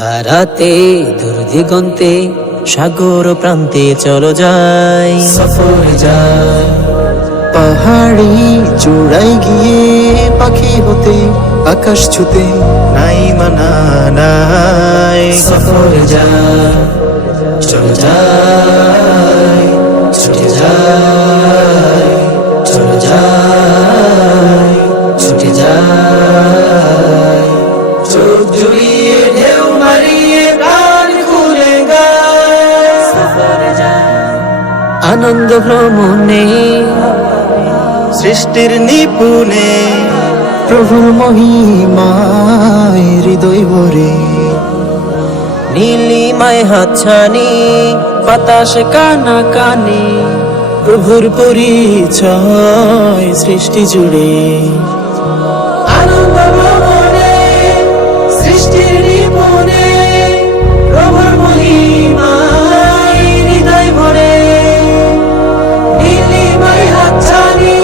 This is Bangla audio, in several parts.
হারাতে দূর দিগন্তে সাগর প্রান্তে চলো যাই, সফরে যাই। পাহাড়ি চূড়ায় গিয়ে পাখি হতে আকাশ ছুতে নাই মানা নাই। সফরে যাই, চলো যাই, ছুটে যাই, চলো যাই, ছুটে যাই। চোখ জুড়িয়ে ঢেউ মারিয়ে প্রাণ খুলে গায়, সফরে যাই। আনন্দ ভ্রমণে সৃষ্টির নিপুণে প্রভুর মহিমায় হৃদয় ভরে নীলিমায় হাতছানি বাতাস কানা কানে, প্রভুর পরিচয় সৃষ্টি জুড়ে। আনন্দ ভ্রমণে সৃষ্টির নিপুণে প্রভুর মহিমায় হৃদয় ভরে নীলিমায় হাতছানি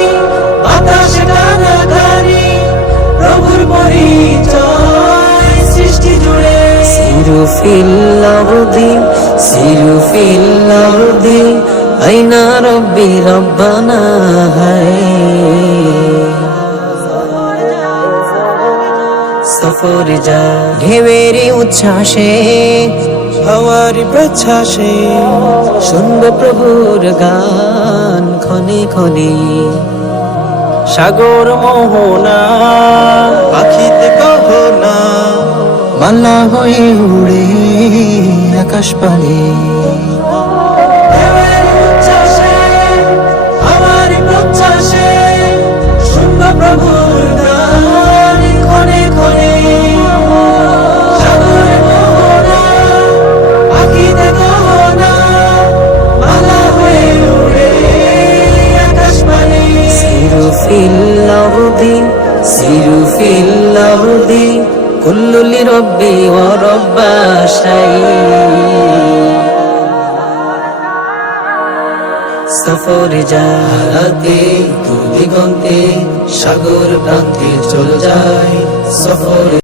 বাতাস কানা কানে, প্রভুর পরিচয় সৃষ্টি জুড়ে। সিরু ফিল আরদি, সিরু ফিল আরদি, আইনা রব্বি রব্বানা হায়। সফরে যা ঢেউয়েরই উচ্ছ্বাসে, হাওয়ার প্রচ্ছ্বাসে শুনবো প্রভুর গান ক্ষণে ক্ষণে। সাগর মোহনা পাখিতে কহনা মালা হয়ে উড়ে আকাশ পানে। ঢেউয়ের উচ্ছ্বাসে, হাওয়ার প্রচ্ছ্বাসে, শুনবো প্রভুর গান ক্ষণে ক্ষণে। সাগর মোহনা পাখিতে কহনা মালা হয়ে উড়ে আকাশ পানে। সিরু ফিল আরদি, সিরু ফিল আরদি, কুল্লু লিরব্বি ওয়া রব্বা শাই। সফরে যাতে দূর দিগন্তে সাগর প্রান্তে চলো যাই, সফরে